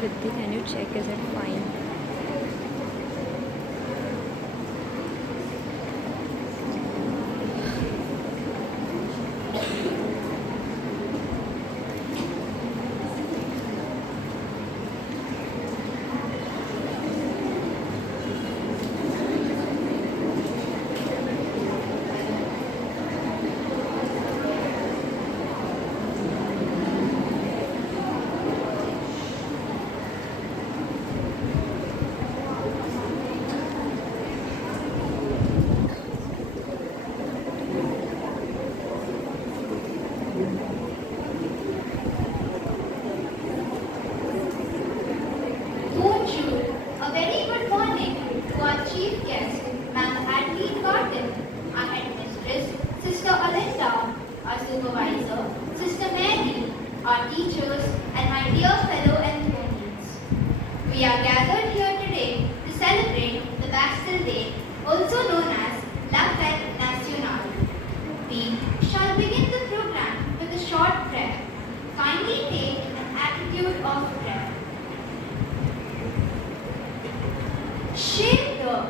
Riddhi, can you check is it fine? Bonjour. A very good morning to our chief guest, Ma'am Adeline Barton, our headmistress, Sister Alinda, our supervisor, Sister Mary, our teachers, and my dear fellow Anthonians. We are gathered here today to celebrate the Bastille Day, also known as La Fête Nationale. We shall begin the program with a short prayer. Kindly take an attitude of prayer. Chers,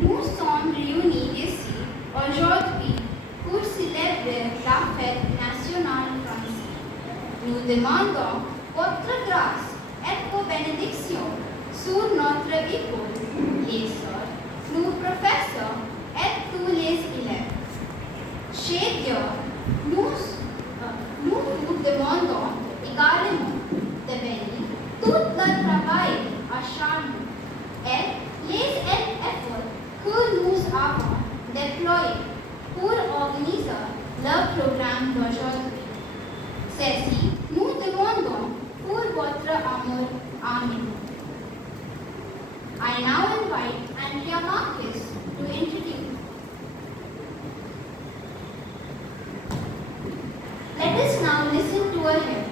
nous sommes réunis ici aujourd'hui pour célébrer la fête nationale française. Nous demandons votre grâce et vos bénédictions sur notre école, les sœurs, nos professeurs et tous les élèves. Chez Dieu, nous vous demandons également de bénir tout le travail acharné et les efforts que nous avons déployés pour organiser le programme d'aujourd'hui. Ceci, nous demandons pour votre amour. Amen. I now invite Andrea Marcus to introduce. Let us now listen to a hymn.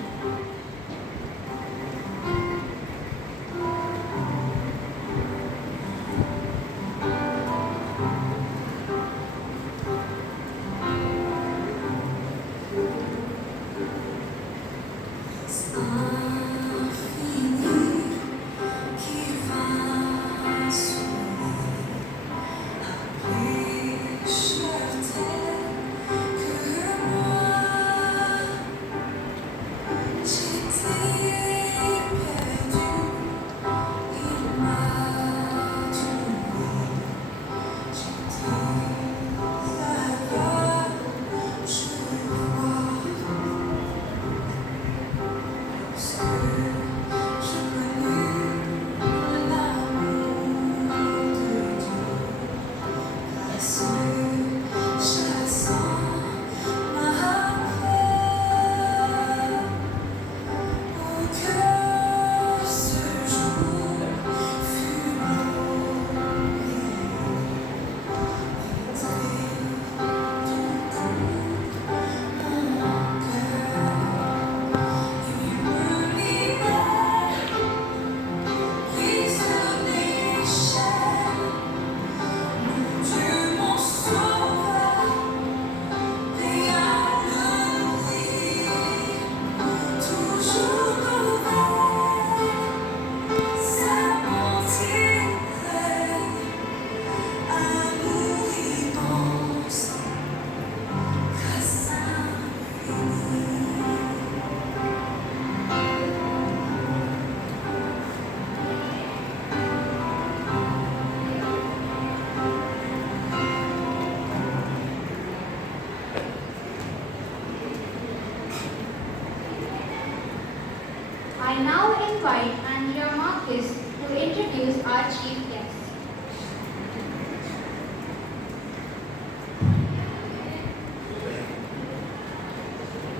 I now invite Andrea Marcus to introduce our chief guest.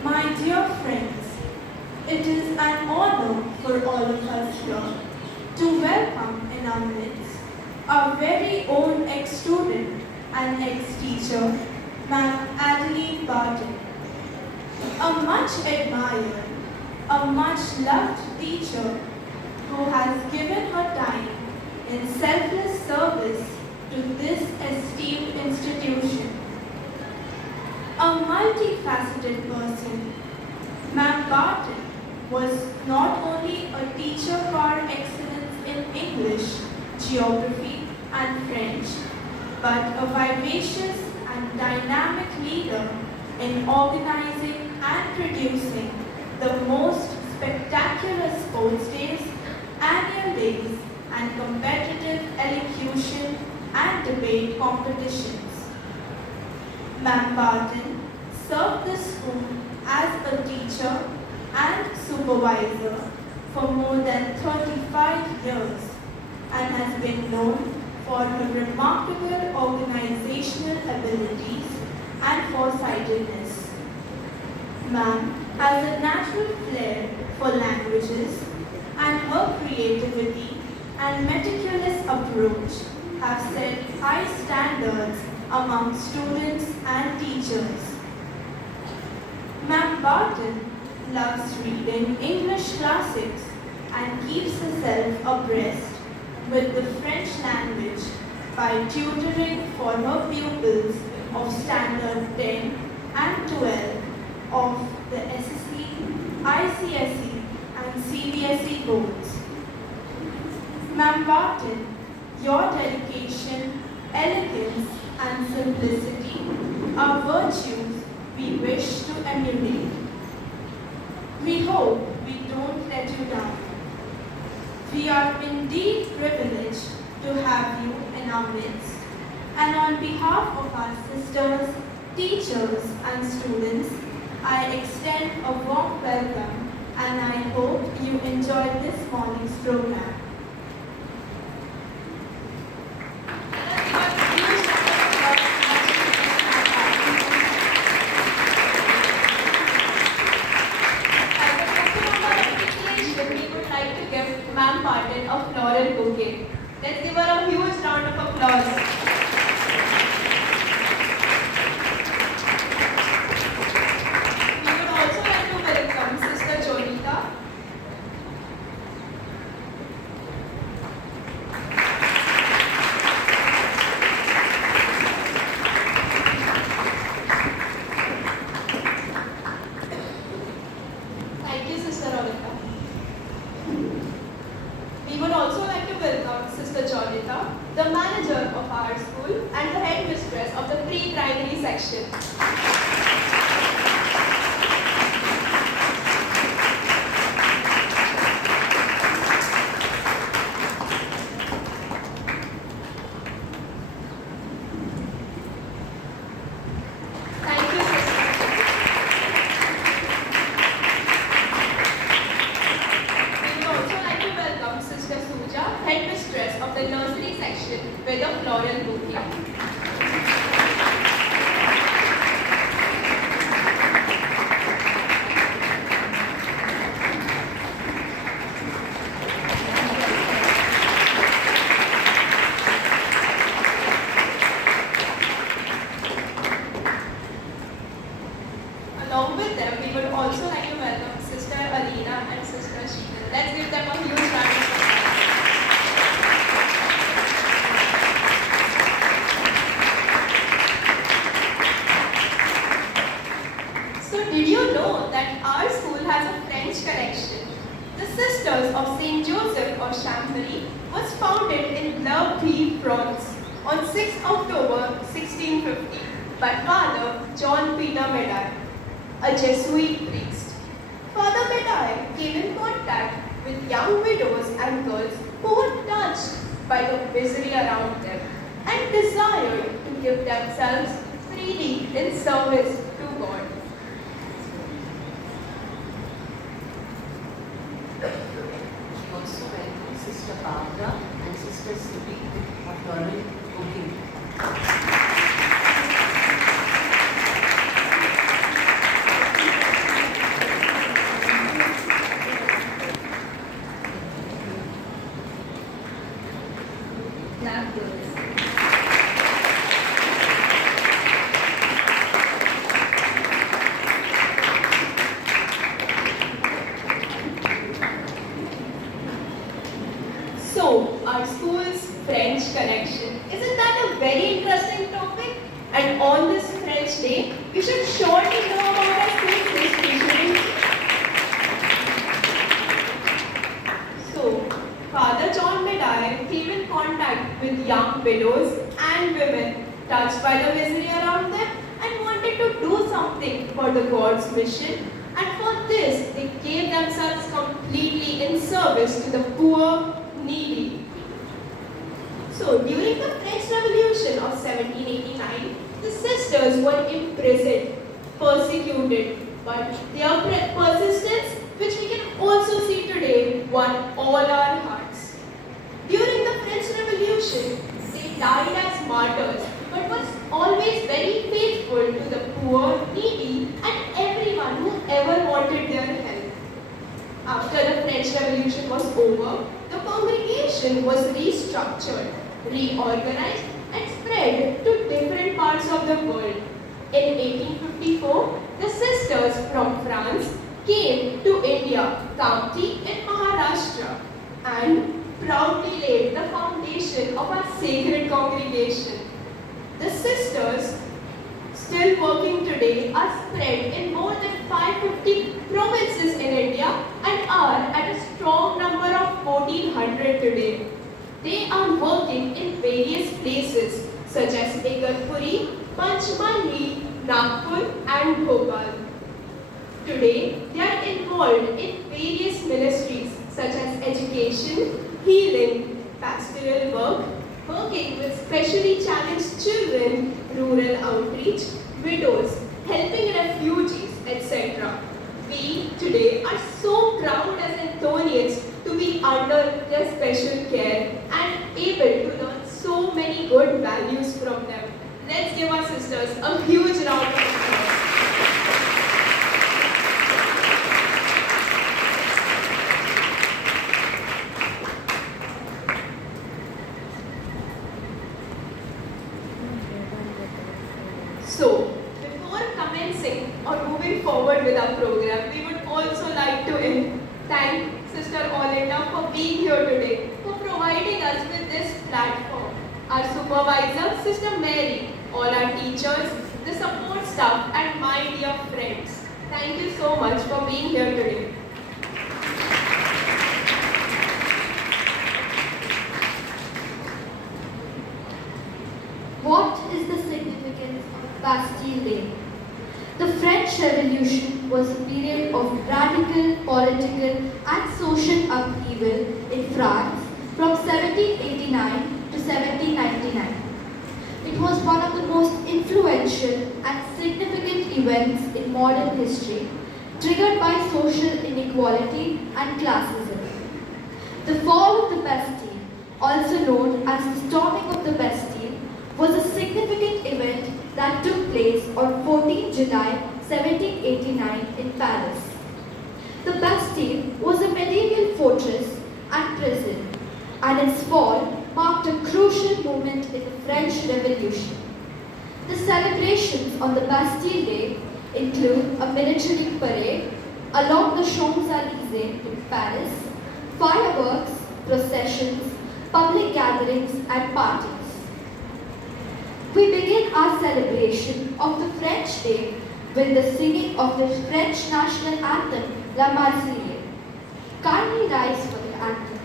My dear friends, it is an honor for all of us here to welcome in our midst our very own ex-student and ex-teacher, Ma'am Adeline Barton, a much admired, a much loved teacher who has given her time in selfless service to this esteemed institution. A multifaceted person, Ma'am Barton was not only a teacher for excellence in English, geography, and French, but a vivacious and dynamic leader in organizing and producing the most spectacular sports days, annual days, and competitive elocution and debate competitions. Ma'am Barton served the school as a teacher and supervisor for more than 35 years and has been known for her remarkable organizational abilities and foresightedness. Ma'am has a natural flair for languages, and her creativity and meticulous approach have set high standards among students and teachers. Ma'am Barton loves reading English classics and keeps herself abreast with the French language by tutoring for her pupils of Standard 10 and 12 of the SSC, ICSE and CBSE boards. Ma'am Barton, your dedication, elegance and simplicity are virtues we wish to emulate. We hope we don't let you down. We are indeed privileged to have you in our midst, and on behalf of our sisters, teachers and students, I extend a warm welcome and I hope you enjoyed this morning's program. Ma'am Barton a floral bouquet. Let's give her a huge round of applause. We would also like to welcome Sister Jonita. Thank you, Sister Rolita. We would also like to welcome Sister Jonita, the manager of our school and the headmistress of the pre-primary section. Thank you, Sister. We would also like to welcome Sister Suja, headmistress of the nursery section with a floral bouquet. Along with them, we would also like to welcome Sister Alina and Sister Sheetal. Let's give them a huge round of applause. So, did you know that our school has a French connection? The Sisters of Saint Joseph of Champery was founded in Le Puy, France on 6 October 1650 by Father John Peter Meday, a Jesuit priest. Father Meday came in contact with young widows and girls who were touched by the misery around them and desired to give themselves freely in service to God. She also welcomed Sister Barbara and Sister Sibi of floral bouquet. Clap yours. So, our school's French connection. Isn't that a very interesting topic? And on this French Day, we should surely know about our school's history, shouldn't we? So, widows and women touched by the misery around them and wanted to do something for the God's mission, and for this they gave themselves completely in service to the poor, needy. So during the French Revolution of 1789, the sisters were imprisoned, persecuted, but their persistence, which we can also see today, won all our hearts. During the French Revolution, they died as martyrs, but was always very faithful to the poor, needy, and everyone who ever wanted their help. After the French Revolution was over, the congregation was restructured, reorganized, and spread to different parts of the world. In 1854, the sisters from France came to India, county in Maharashtra, and proudly laid the foundation of our sacred congregation. The sisters, still working today, are spread in more than 550 provinces in India and are at a strong number of 1400 today. They are working in various places such as Igarpuri, Panchmahal, Nagpur and Bhopal. Today, they are involved in various ministries such as education, healing, pastoral work, working with specially challenged children, rural outreach, widows, helping refugees, etc. We today are so proud as Anthonians to be under their special care and able to learn so many good values from them. Let's give our sisters a huge round of applause. So, before commencing or moving forward with our program, we would also like to thank Sister Olinda for being here today, for providing us with this platform. Our supervisor, Sister Mary, all our teachers, the support staff, and my dear friends. Thank you so much for being here today. What is the significance of Bastille Day? The French Revolution was a period of radical political and social upheaval in France from 1789 to 1799. It was one of the most influential and significant events in modern history, triggered by social inequality and classism. The fall of the Bastille, also known as the storming of the Bastille, was a significant event that took place on 14 July 1789 in Paris. The Bastille was a medieval fortress and prison, and its fall marked a crucial moment in the French Revolution. The celebrations on the Bastille Day include a military parade along the Champs-Élysées in Paris, fireworks, processions, public gatherings and parties. We begin our celebration of the French Day with the singing of the French national anthem, La Marseillaise. Kindly rise for the anthem.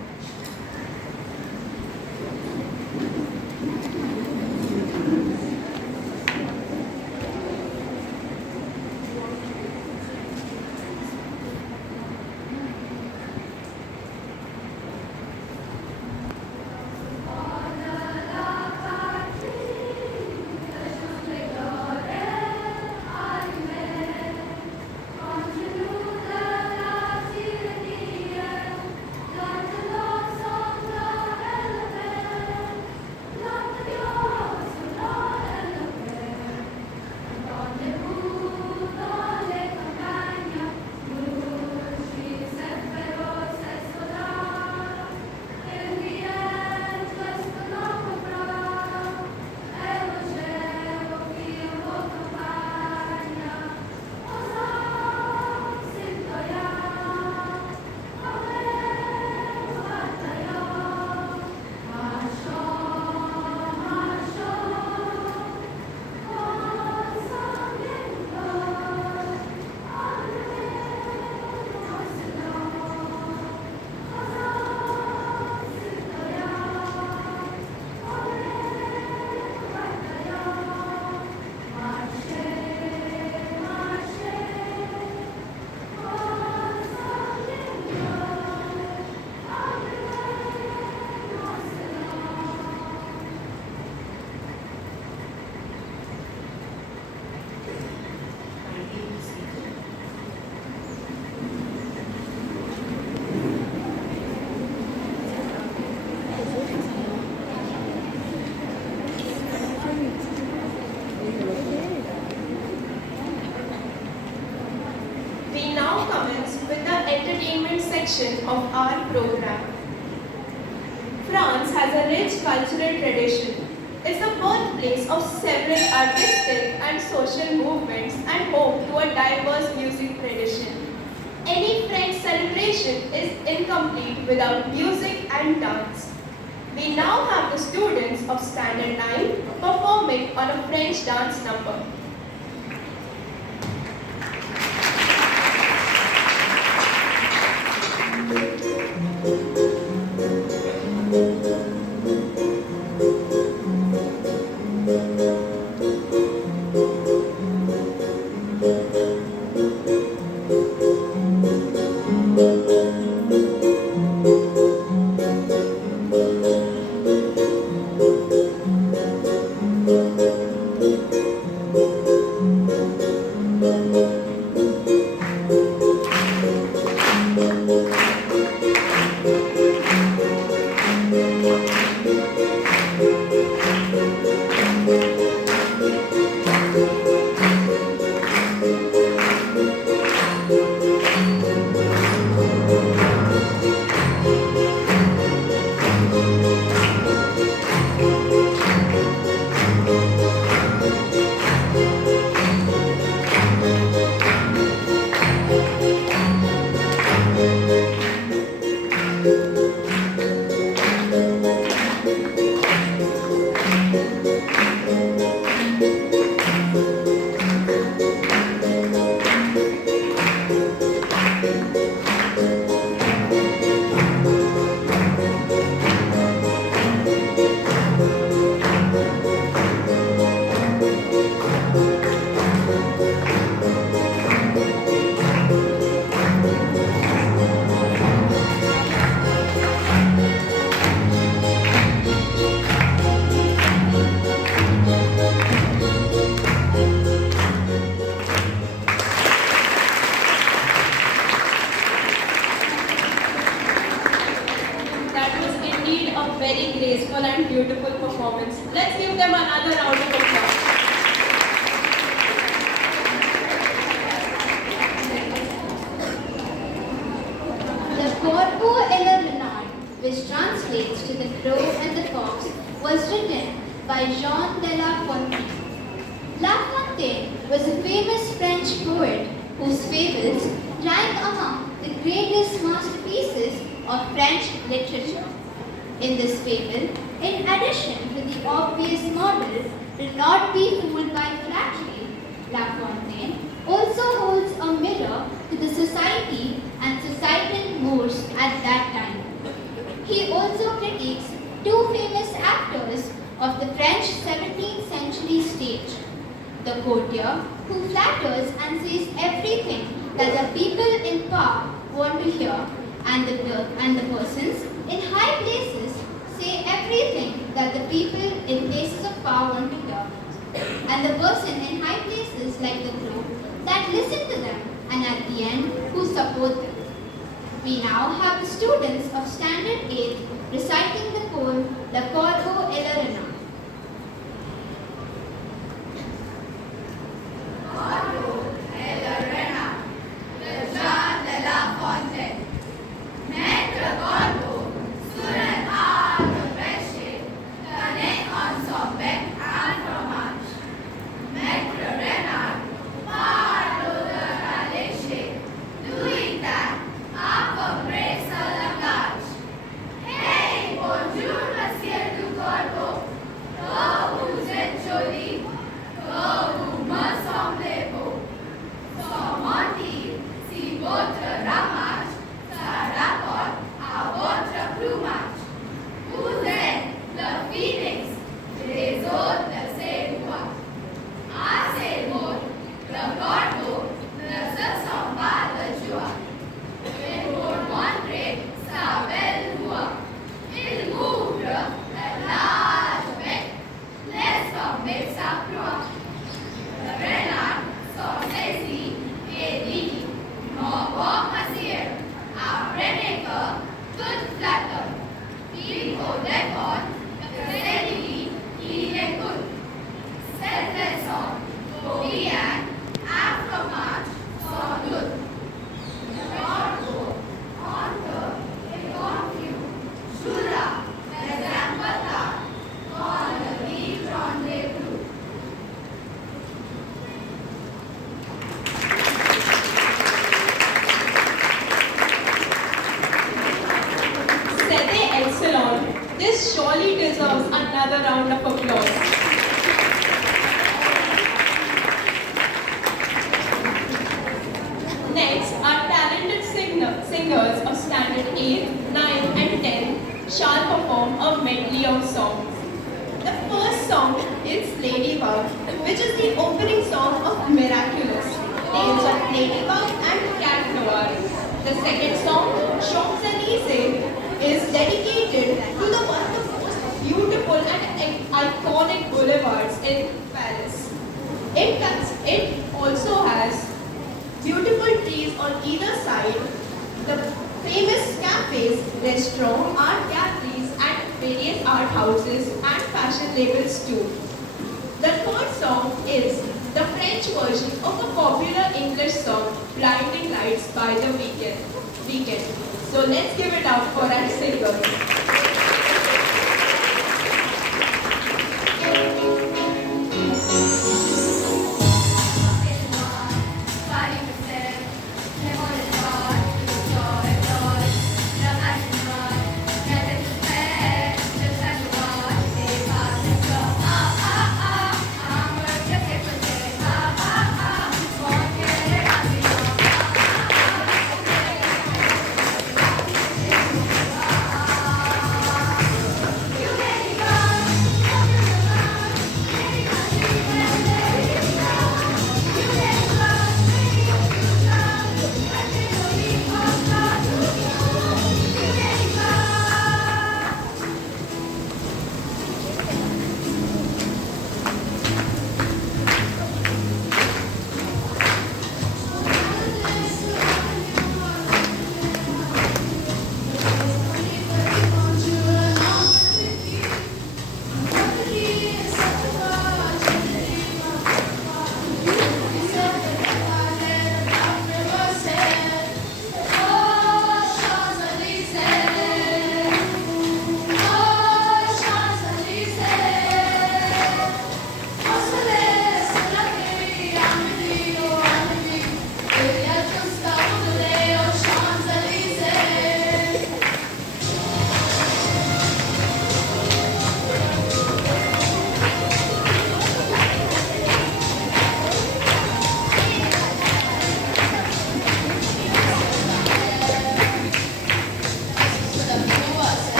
commence with the entertainment section of our program. France has a rich cultural tradition. It's the birthplace of several artistic and social movements and home to a diverse music tradition. Any French celebration is incomplete without music and dance. We now have the students of Standard 9 performing on a French dance number. That was indeed a very graceful and beautiful performance. Let's give them another round of applause. The Corbeau et le Renard, which translates to the Crow and the Fox, was written by Jean de La Fontaine. La Fontaine was a famous French poet whose fables rank among the greatest masterpieces of French literature. In this fable, in addition to the obvious model, do not be fooled by flattery, La Fontaine also holds a mirror to the society and societal moods at that time. He also critiques two famous actors of the French 17th century stage, the courtier who flatters and says everything that the people in power want to hear, and the persons in high places say everything that the people in places of power want to hear, and the person in high places like the crow that listen to them and at the end who support them. We now have the students of Standard 8 reciting the poem Le Corbeau et le Renard. another round of applause. Next, our talented singers of standard 8, 9 and 10 shall perform a medley of songs. The first song is Ladybug, which is the opening song of Miraculous, tales of Ladybug and Cat Noir. The second song, Champs-Élysées, is dedicated to the one of the most beautiful and iconic boulevards in Paris. It also has beautiful trees on either side, the famous cafes, restaurants, art galleries, and various art houses and fashion labels too. The third song is the French version of a popular English song, Blinding Lights by The Weeknd. So let's give it up for our singers.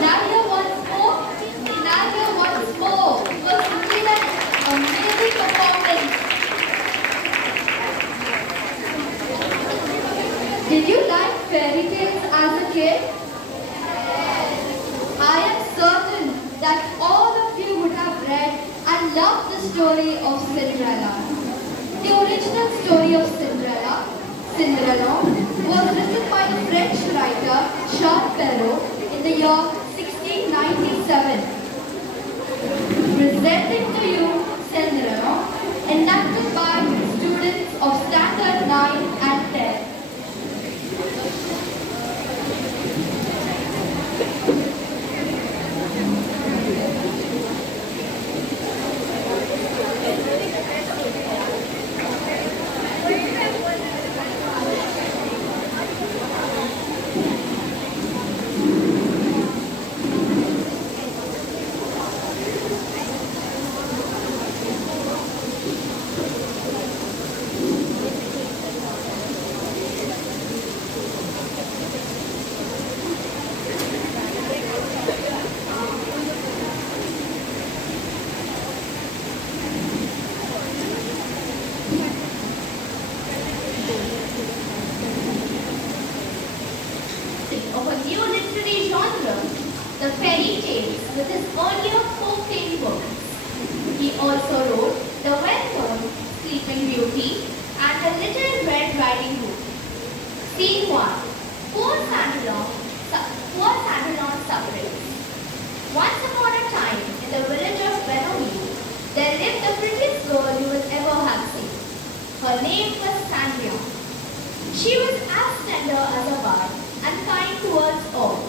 Nadia once more. Nadia once more. It was really an amazing performance. Did you like fairy tales as a kid? I am certain that all of you would have read and loved the story of Cinderella. The original story of Cinderella, was written by the French writer Charles Perrault in the year 1697. Presenting to you Cinderella, enacted by students of Standard 9 and 10. Of a new literary genre, the fairy tales, with his earlier folk-tale works. He also wrote the well-known Sleeping Beauty and the Little Red Riding Hood. Scene 1. Poor Sandalon suffering. Once upon a time, in the village of Benoni, there lived the prettiest girl you will ever have seen. Her name was Sandalon. She was as tender as a bud and kind towards all.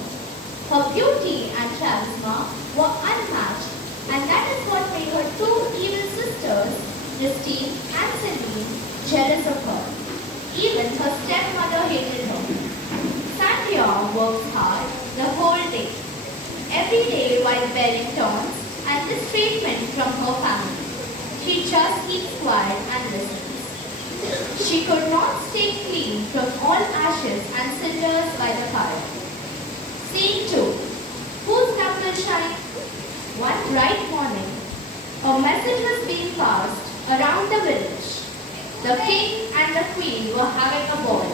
Her beauty and charisma were unmatched, and that is what made her two evil sisters, Justine and Celine, jealous of her. Even her stepmother hated her. Sandalon works hard the whole day, every day while bearing taunts and mistreatment from her family. She just keeps quiet and listens. She could not stay clean from all ashes and cinders by the fire. Scene 2. Whose lamp will shine? One bright morning, a message was being passed around the village. The king and the queen were having a ball.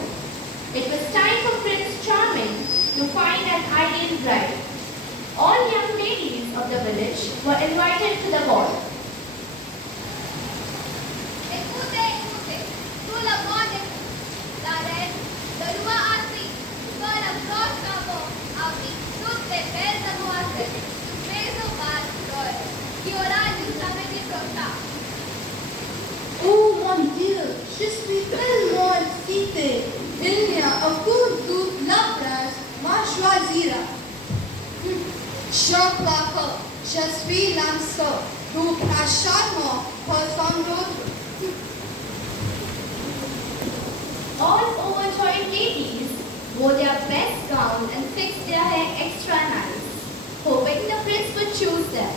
It was time for Prince Charming to find an ideal bride. All young ladies of the village were invited to the ball. Oh mon Dieu, je suis tellement excitée. Il y a un coup de la place, ma choisira. Je crois que je suis l'âme seule, tout charmant, personne d'autre. All overjoyed ladies wore their best gown and fixed their hair extra nice, hoping the prince would choose them.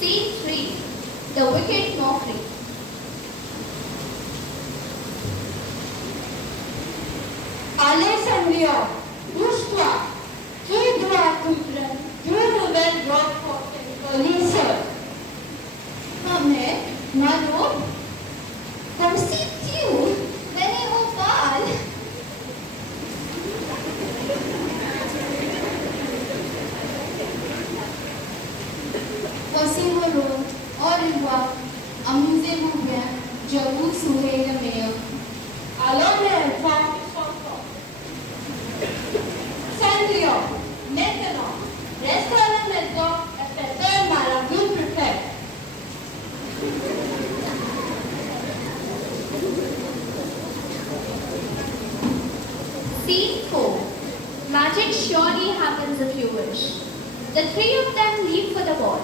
Scene 3. The Wicked Mockery. Allez, Sandria, bouge-toi. Tu dois comprendre deux nouvelles robes pour les sœurs. Mais, ma robe, comme si tu venais au bal. Voici mon rôle. Au revoir. Amusez-vous bien. Je vous souhaite le meilleur. surely happens if you wish. The three of them leave for the ball.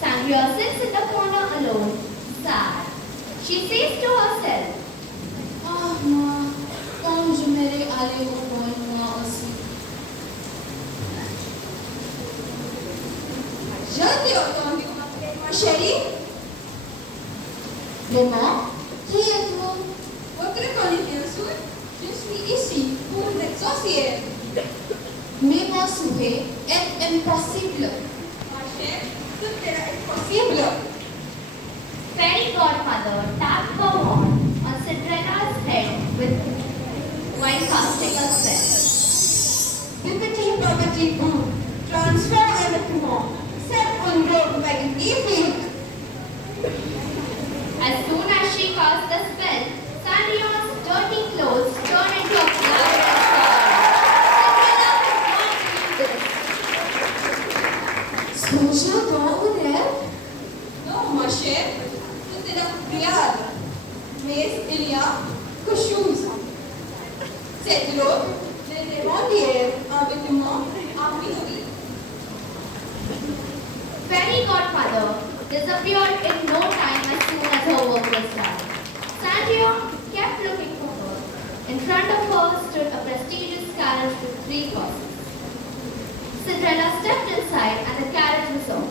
Sandria sits in the corner alone, sad. She says to herself, Ah, maman, quand je m'aurais allé au bol, moi aussi. Je t'ai entendu m'appeler, ma chérie. Maman, qui êtes-vous? Votre collègue, bien sûr. Je suis ici pour l'exorciser. Mais mon souhait est impossible. Ma chère, tout est impossible. Fairy godmother tapped her wand on Cinderella's head with while casting a spell. Bippity boppity boo, transfer everything. Set on road magnificent. As soon as she cast the spell, Sandrion's dirty clothes turned into a cloud and Cinderella could not believe this. Soja dans un rêve? Non, ma chère, tout est la prière. Mais il y a quelque chose. Cette robe, les demandières un vêtement à minuit. Fairy godmother disappeared in no time as soon as her work was done. Sandrion kept looking for her. In front of her stood a prestigious carriage with 3 horses. Cinderella stepped inside and the carriage was off.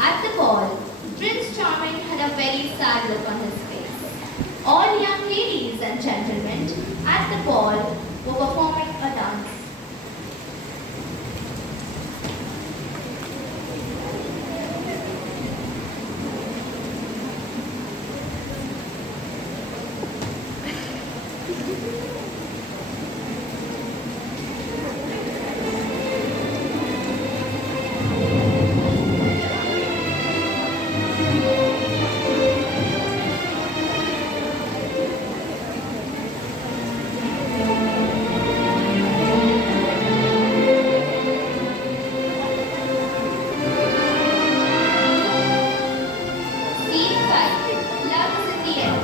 At the ball, Prince Charming had a very sad look on his face. All young ladies and gentlemen at the ball were performing a dance. Scene 5. Love is in the air.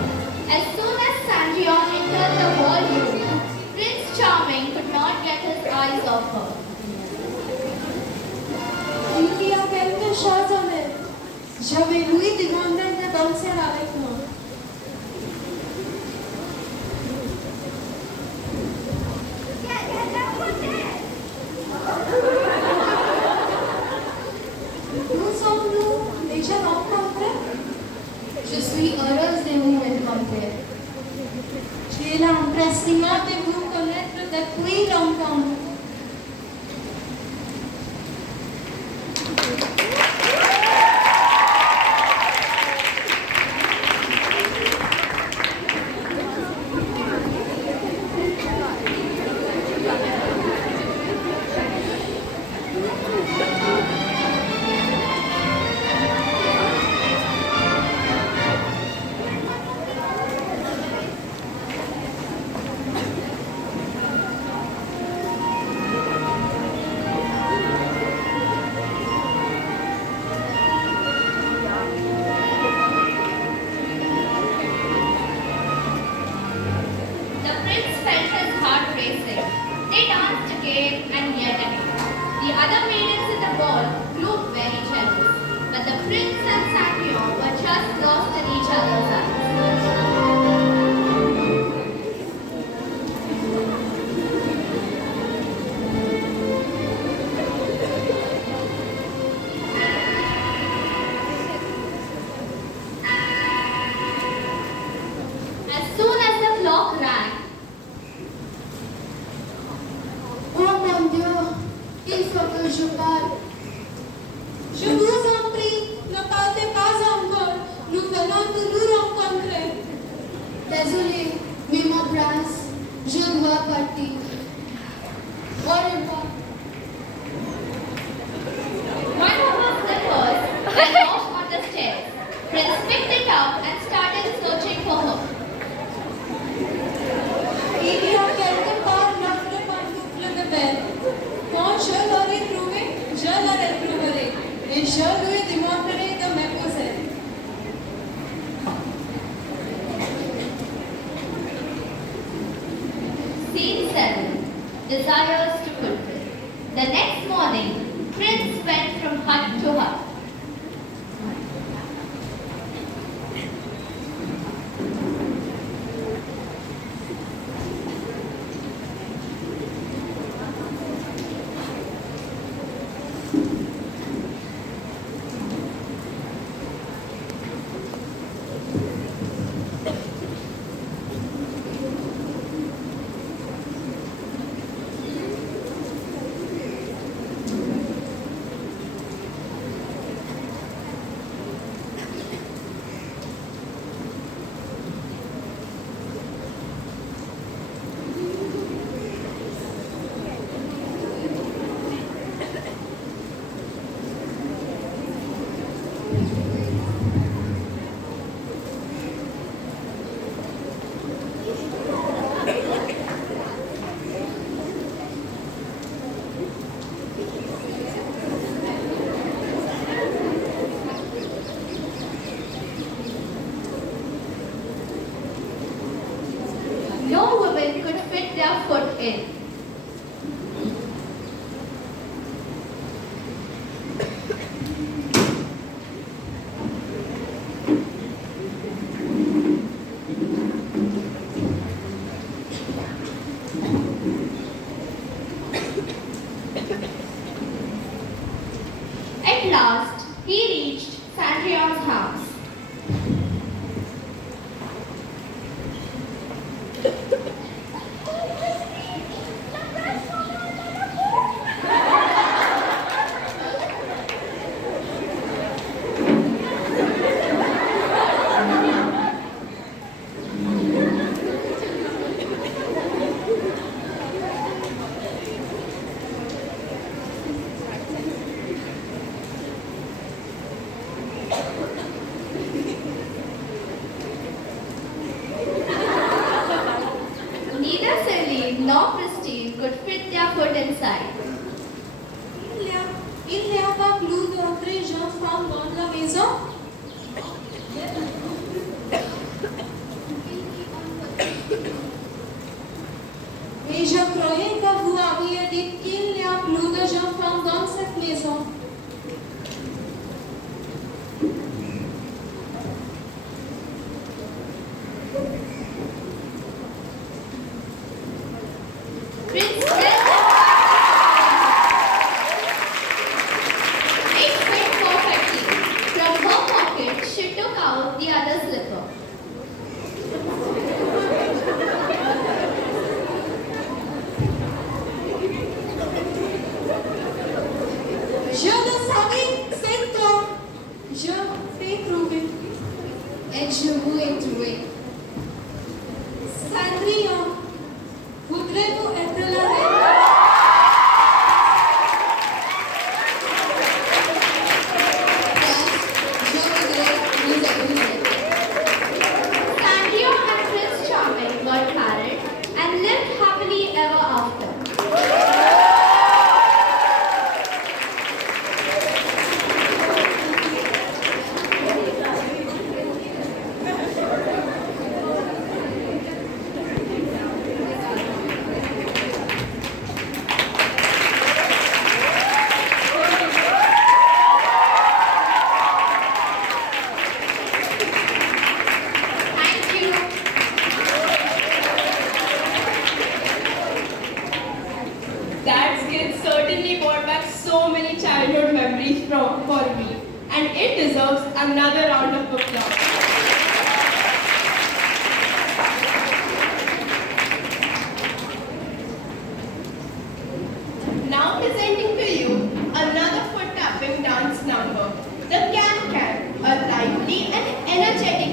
As soon as Sandrion entered the ballroom, Prince Charming could not get his eyes off her. Il y a quelque chose à mettre. Je vais lui demander de danser avec moi. Nous sommes-nous déjà rencontrés? Je suis heureuse de vous rencontrer. J'ai l'impression de vous connaître depuis longtemps. The prince felt his heart racing. They danced again and yet again. The other maidens in the ball grew very jealous, but the prince and Sandrion were just lost in each other's eyes. As soon as the clock rang, Oh mon Dieu, il faut que je parle. Je vous en prie, ne partez pas encore. Nous venons de nous rencontrer. Désolée, mais mon prince, je dois partir. Au revoir. one of her slippers went off on the stairs. Prince picked it up and started searching for her. Il y a quelque part notre pantoufle de belle. Quand je l'aurai trouvé, je la retrouverai. Et je lui demanderai de m'épouser. Scene 7. Desires to fulfill. The next morning, Prince went from hut to hut. No woman could fit their foot in. At last, he reached Sandria's house. Neither Celine nor Christine could fit their foot inside. Il n'y a pas plus d'entrée j'enfants dans la maison? Mais je croyais que vous aviez dit qu'il n'y a plus de enfants dans cette maison. Prince held it fit perfectly. From her pocket, she took out the other slipper. Je le savais, c'est toi. Je t'ai trouvé. Et je vous ai trouvé. Sandria, voudrez-vous être la reine? Je voudrais vous épouser. Sandrio and Prince Charming got married and lived happily ever after. Thank you. That skit certainly brought back so many childhood memories for me, and it deserves another round of applause. Now presenting to you another foot tapping dance number, the can-can, a lively and energetic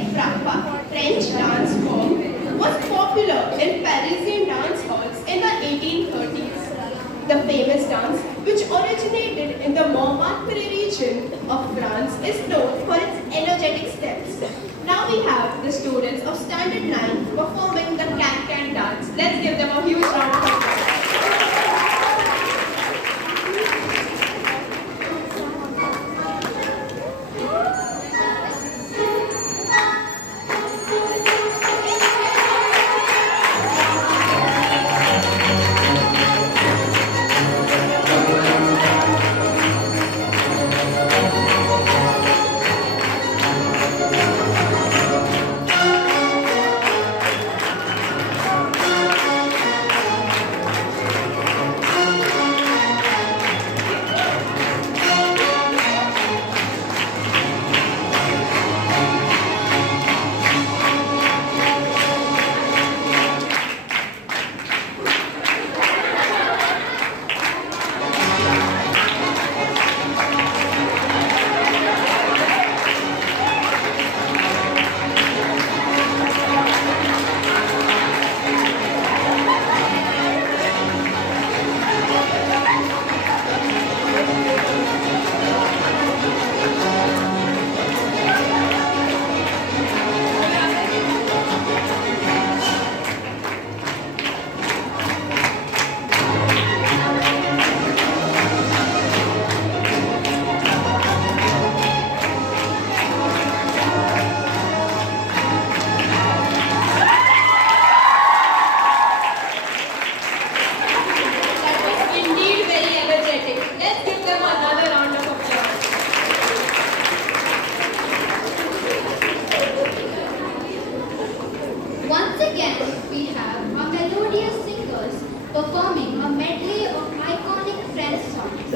French dance form, was popular in Parisian dance halls in the 1830s. The famous dance, which originated in the Montmartre region of France, is known for its energetic steps. Now we have the students of Standard 9 performing the can-can dance. Let's give them a huge round of applause. performing a medley of iconic French songs.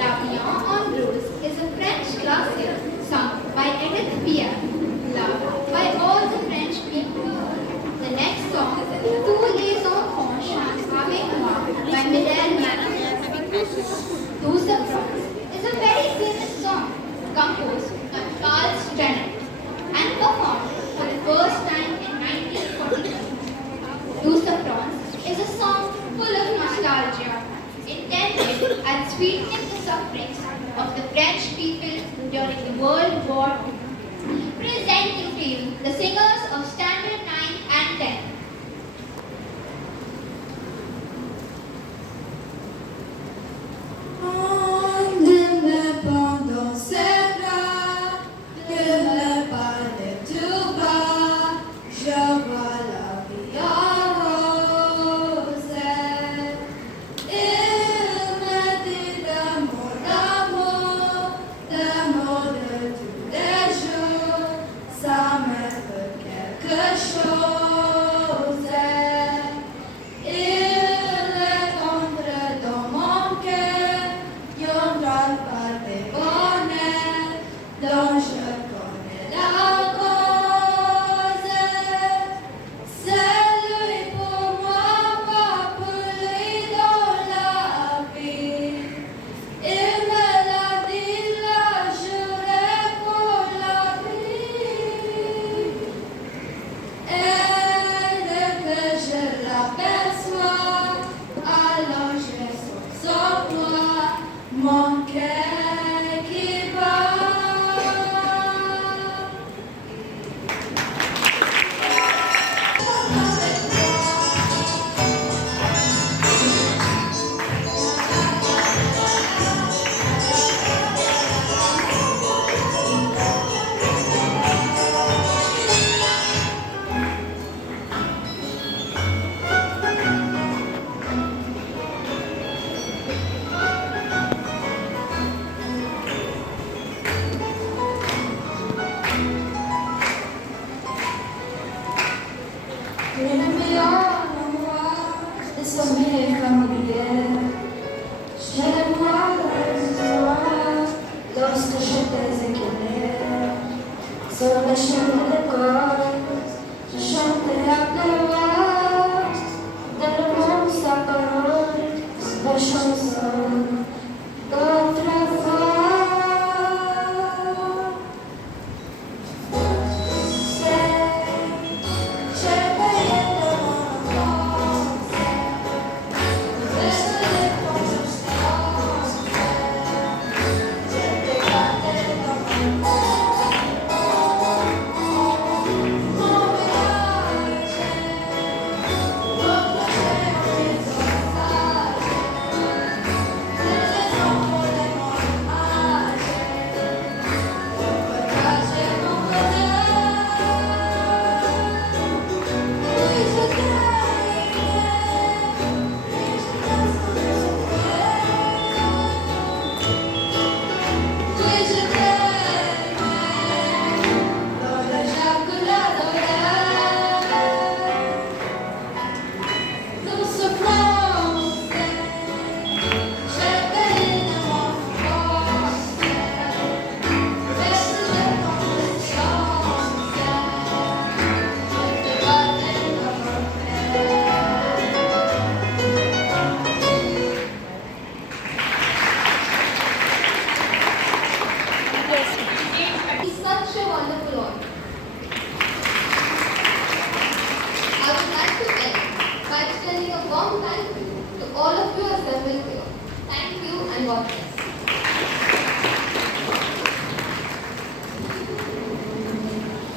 La Vie en Rose is a French classic sung by Edith Piaf, loved by all the French people. The next song, Tous les enfants chantent avec moi by Mylène Farmer. Tous de France is a very famous song composed by Carl Strennert and performed for the first time in 1942. Tous de France is a song full of nostalgia, intended at sweetening the sufferings of the French people during the World War II. Presenting to you the singers of Standard 9 and 10. L'indépendance est là, que le palais tout bas, je vois la vie en rose. Il me dit d'amour de tous les jours, ça me fait quelque chose. Il est entré dans mon cœur, y'en a pas de bonheur, dont je connais la cause. C'est lui pour moi, pas pour lui dans la vie. Il me l'a dit, la juré pour la vie. Et dès que je l'aperçois, alors je sens en moi mon cœur qui bat. L'ennemi en moi est sommeil familier. Je le vois dans l'histoire lorsque j'étais inquiet. Sur les chemins d'école, je chantais à pleuvoir. Dans le monde, sa parole, la chanson d'autrefois. He's such a wonderful author. I would like to end by extending a warm thank you to all of you assembled here. Thank you and God bless.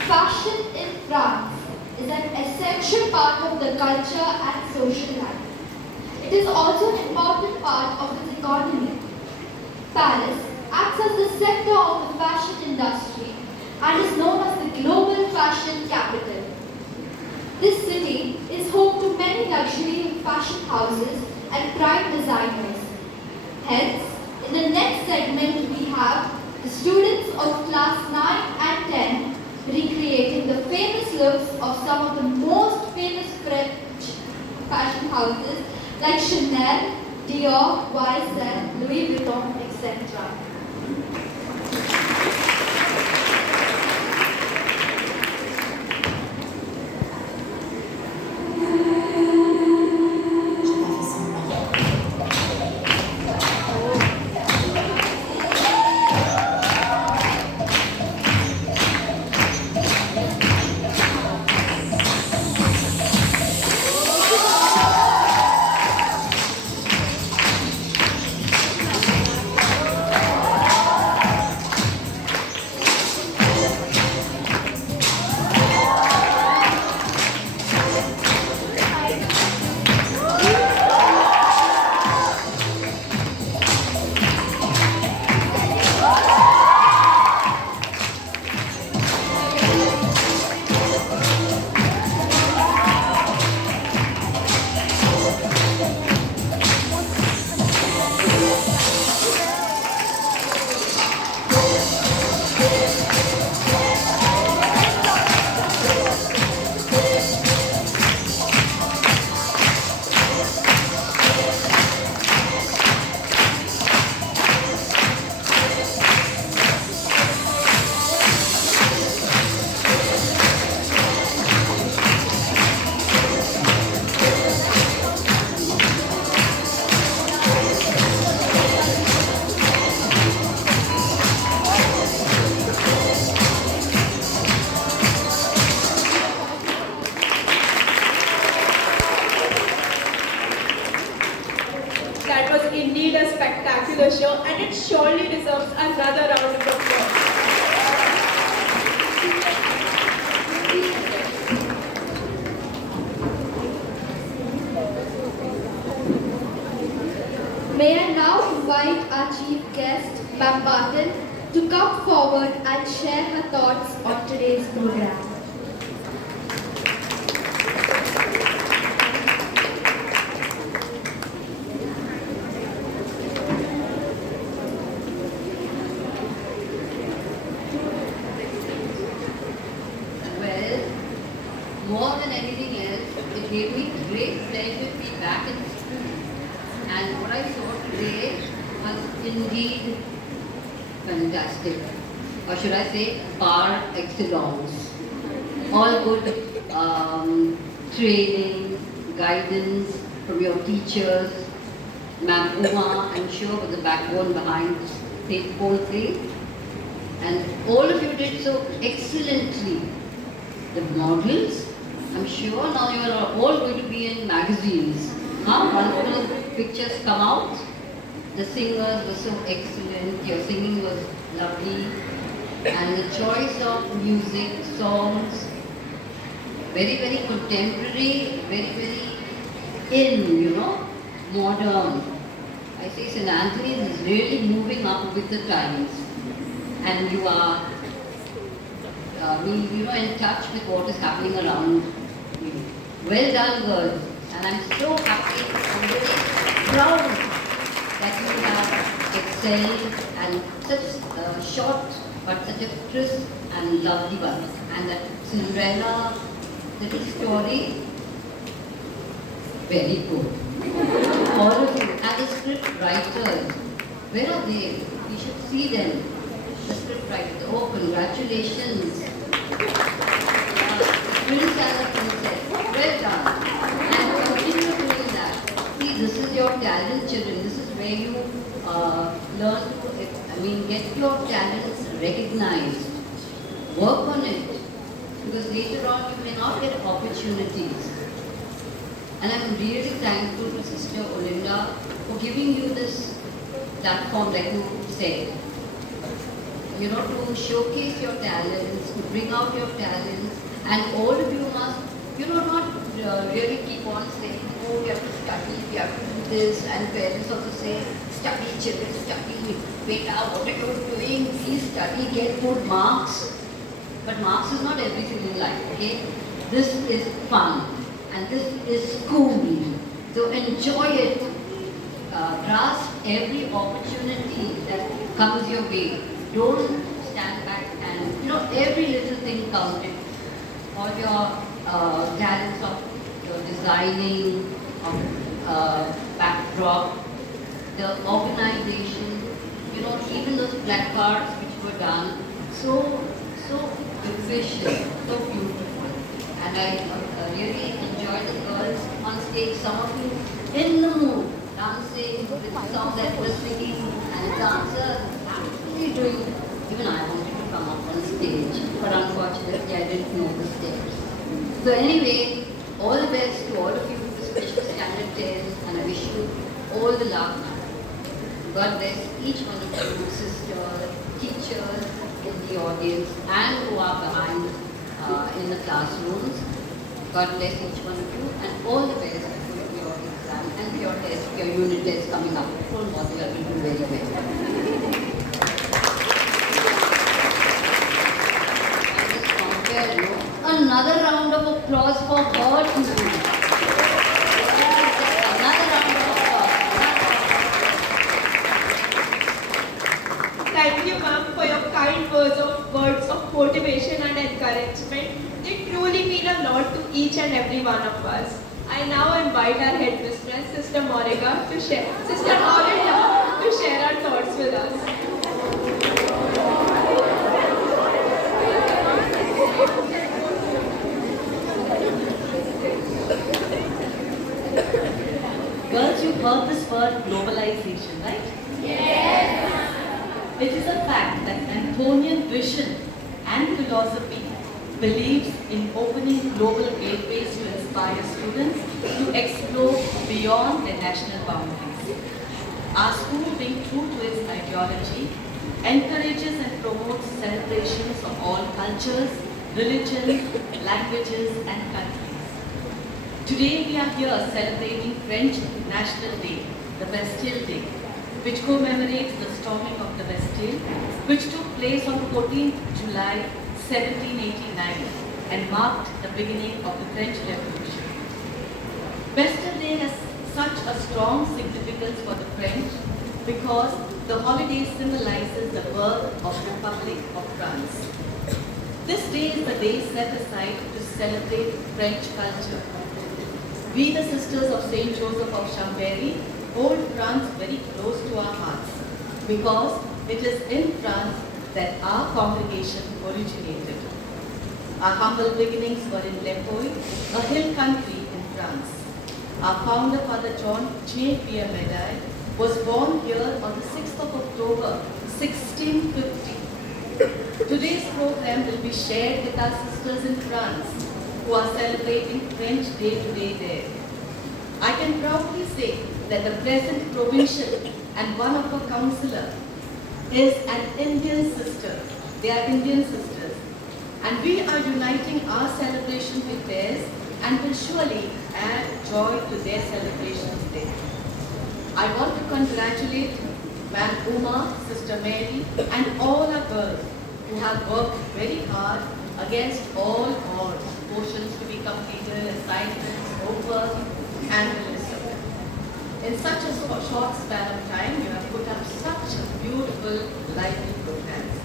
Fashion in France is an essential part of the culture and social life. It is also an important part of its economy. Paris acts as the center of the fashion industry and is known as the global fashion capital. This city is home to many luxury fashion houses and prime designers. Hence, in the next segment we have the students of class 9 and 10 recreating the famous looks of some of the most famous French fashion houses like Chanel, Dior, YSL, Louis Vuitton, etc. That was indeed a spectacular show, and it surely deserves another round of applause. May I now invite our chief guest, Ma'am Barton, to come forward and share her thoughts on today's program. Well, more than anything else, it gave me great pleasure to be back in school. And what I saw today was indeed fantastic. Or should I say, par excellence. All good training, guidance from your teachers. Ma'am Uma, I'm sure, was the backbone behind this whole thing. And all of you did so excellently. The models, I'm sure now you are all going to be in magazines. Wonderful pictures come out. The singers were so excellent, your singing was lovely. And the choice of music, songs, very, very contemporary, very, very modern. I say St. Anthony's is really moving up with the times. And you are in touch with what is happening around you. Well done, girls. And I'm so happy, I'm very proud that you have excelled and such short but such a crisp and lovely one. And that Cinderella little story, very good. All of you. And the script writers, where are they? We should see them. The script writers. Oh, congratulations. Prince and the Princess. Well done. And continue doing that. See, this is your talent, children. This is where you learn to, get your talents recognized. Work on it. Because later on you may not get opportunities. And I'm really thankful to Sister Olinda for giving you this platform, like you said. To showcase your talents, to bring out your talents, and all of you must, not really keep on saying, oh, we have to study, we have to do this, and parents also say, study, children, study, beta, what are you doing? Please study, get good marks. But marks is not everything in life, okay? This is fun, and this is school. So enjoy it. Grasp every opportunity that comes your way. Don't stand back and, every little thing counted. All your talents of designing, of backdrop, the organization, even those placards which were done, so efficient, so beautiful. And I really enjoyed the girls on stage, some of you in the mood, dancing with the song that was singing, and the dancers actually doing. Even I wanted to come up on stage, but unfortunately I didn't know the steps. So anyway, all the best to all of you for special standard 10, and I wish you all the luck. God bless each one of you, sisters, teachers in the audience, and who are behind in the classrooms. God bless each one of you, and all the best for your exam and your test, your unit test coming up. Don't bother, you will do very well. And this compare, another round of applause for her too. Another round of applause. Thank you, ma'am, for your kind words of motivation and encouragement. They truly mean a lot to each and every one of us. I now invite our headmistress, Sister Morega, to share our thoughts with us. Girls, you've heard this word globalization, right? Yes. It is a fact that Antonian vision and philosophy believes in opening global gateways to inspire students to explore beyond their national boundaries. Our school, being true to its ideology, encourages and promotes celebrations of all cultures, religions, languages, and countries. Today we are here celebrating French National Day, the Bastille Day, which commemorates the storming of the Bastille, which took place on 14th July 1789 and marked the beginning of the French Revolution. Bastille Day has such a strong significance for the French because the holiday symbolizes the birth of the Republic of France. This day is the day set aside to celebrate French culture. We, the Sisters of St. Joseph of Chambéry, hold France very close to our hearts because it is in France that our congregation originated. Our humble beginnings were in Lepoy, a hill country in France. Our founder, Father John J. Pierre Médaille, was born here on the 6th of October, 1650. Today's program will be shared with our sisters in France who are celebrating French Day today there. I can proudly say that the present provincial and one of our councillor is an Indian sister. They are Indian sisters. And we are uniting our celebration with theirs and will surely add joy to their celebrations there. I want to congratulate Ma'am Uma, Sister Mary, and all our girls who have worked very hard against all odds, portions to be completed, assignments, homework, and the list of them. In such a short span of time, you have put up such beautiful, lively programs.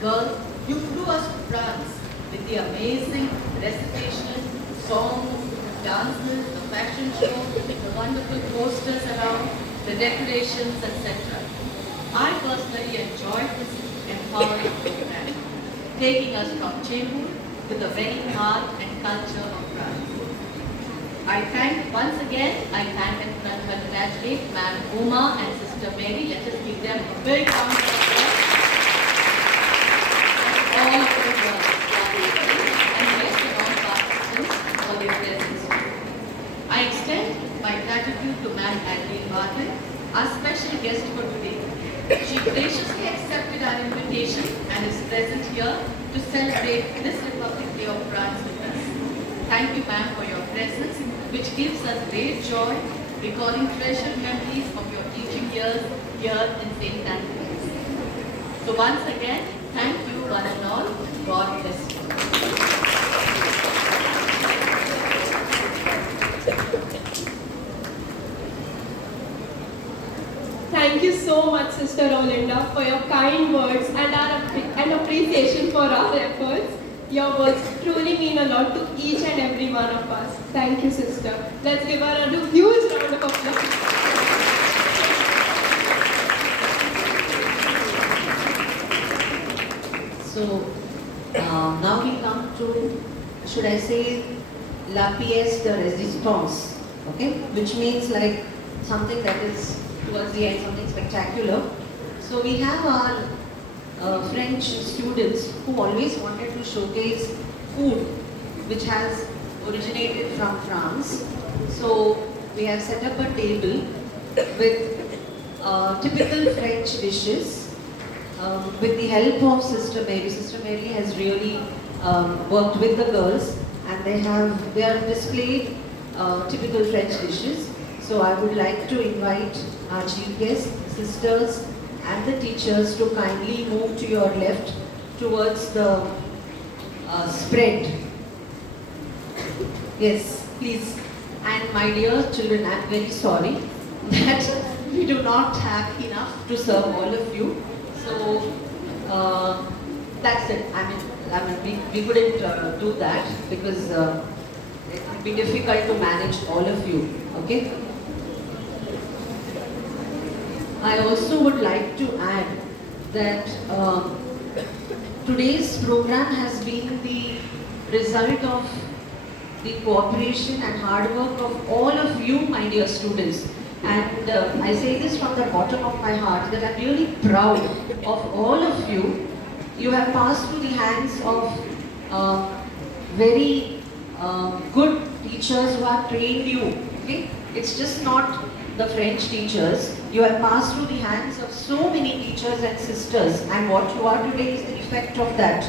Girls, you flew us to France with the amazing recitation, songs, dances, the fashion show, the wonderful posters around, the decorations, etc. I personally enjoyed this empowering program, taking us from Chembur to the very heart and culture of France. I thank once again, I thank and congratulate Ma'am Uma and Sister Mary. Let us give them a big round of applause. All of the girls, and yes, to all participants for their presence. I extend my gratitude to Ma'am Adeline Barton, our special guest for today. She graciously accepted our invitation and is present here to celebrate this Republic Day of France with us. Thank you, ma'am, for your presence, which gives us great joy, recalling treasured memories of your teaching years here in St. Anthony's. So once again, thank you one and all. God bless you. Thank you so much, Sister Olinda, for your kind words and appreciation for our efforts. Your words truly mean a lot to each and every one of us. Thank you, sister. Let's give her a huge round of applause. So now we come to, should I say, la pièce de résistance, okay? Which means like something that is towards the end, something spectacular. So we have our French students who always wanted to showcase food which has originated from France. So we have set up a table with typical French dishes. With the help of Sister Mary. Sister Mary has really worked with the girls, and they are displayed typical French dishes. So I would like to invite our chief guests, sisters and the teachers to kindly move to your left towards the spread. Yes, please. And my dear children, I am very sorry that we do not have enough to serve all of you. So that's it. I mean, we couldn't do that because it would be difficult to manage all of you. Okay. I also would like to add that today's program has been the result of the cooperation and hard work of all of you, my dear students. And I say this from the bottom of my heart that I'm really proud of all of you. You have passed through the hands of very good teachers who have trained you. Okay? It's just not the French teachers. You have passed through the hands of so many teachers and sisters, and what you are today is the effect of that.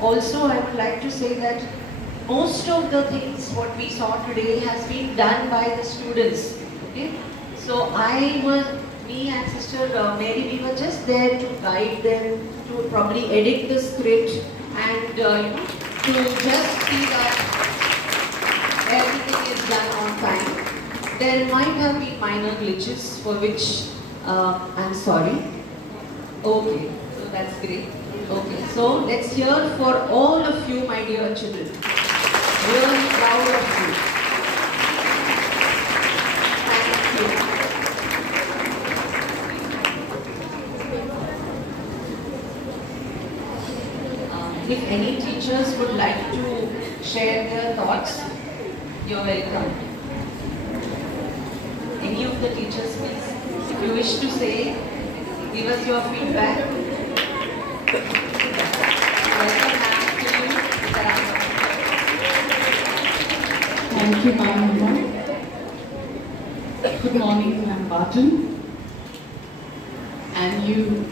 Also, I would like to say that most of the things what we saw today has been done by the students. Okay? So me and Sister Mary, we were just there to guide them, to probably edit the script and to just see that everything is done on time. There might have been minor glitches for which I'm sorry. Okay, so that's great. Okay, so let's hear for all of you, my dear children. Really proud of you. Thank you. If any teachers would like to share their thoughts, you're welcome. Any of the teachers, please, if you wish to say, give us your feedback. Welcome back to you, Sarah. Thank you, Ma'am. Good morning, Ma'am Barton. And you,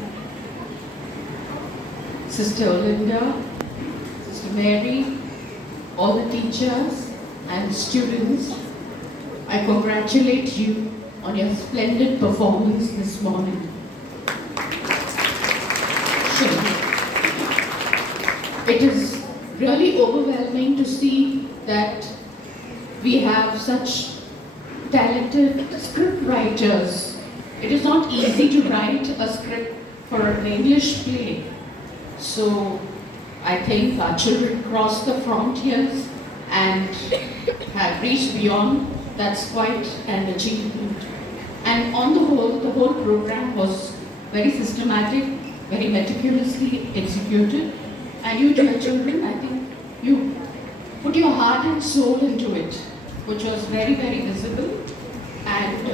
Sister Olinda, Sister Mary, all the teachers and students, I congratulate you on your splendid performance this morning. Sure. It is really overwhelming to see that we have such talented script writers. It is not easy to write a script for an English play. So I think our children crossed the frontiers and have reached beyond. That's quite an achievement. And on the whole program was very systematic, very meticulously executed. And you, dear children, I think you put your heart and soul into it, which was very, very visible and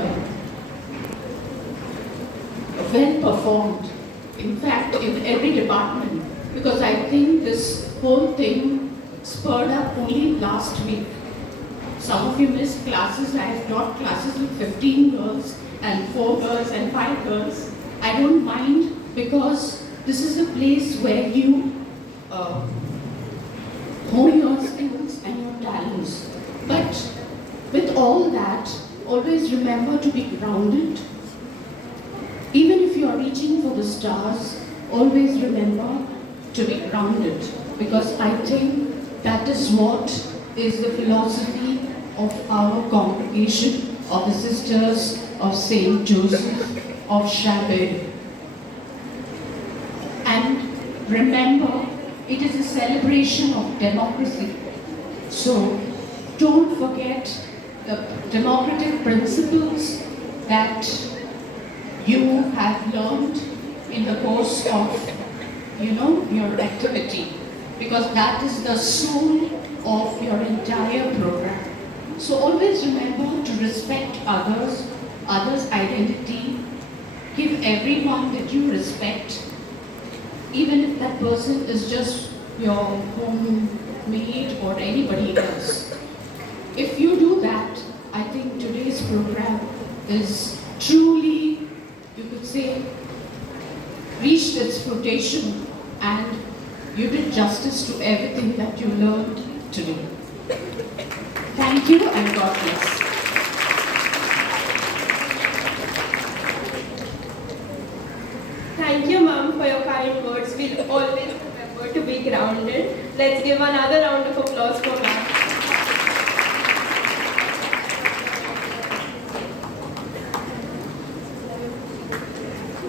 well performed. In fact, in every department, because I think this whole thing spurred up only last week. Some of you missed classes. I have taught classes with 15 girls and 4 girls and 5 girls. I don't mind because this is a place where you hone your skills and your talents. But with all that, always remember to be grounded. Even if you are reaching for the stars, always remember to be grounded, because I think that is what is the philosophy of our congregation, of the Sisters of St. Joseph of Chambéry. And remember, it is a celebration of democracy. So don't forget the democratic principles that you have learned in the course of, your activity, because that is the soul of your entire program. So always remember to respect others' identity, give everyone that you respect, even if that person is just your homemate or anybody else. If you do that, I think today's program is truly, you could say, reached its fruition, and you did justice to everything that you learned today. Thank you and God bless. Thank you, Mom, for your kind words. We'll always remember to be grounded. Let's give another round of applause for Mom.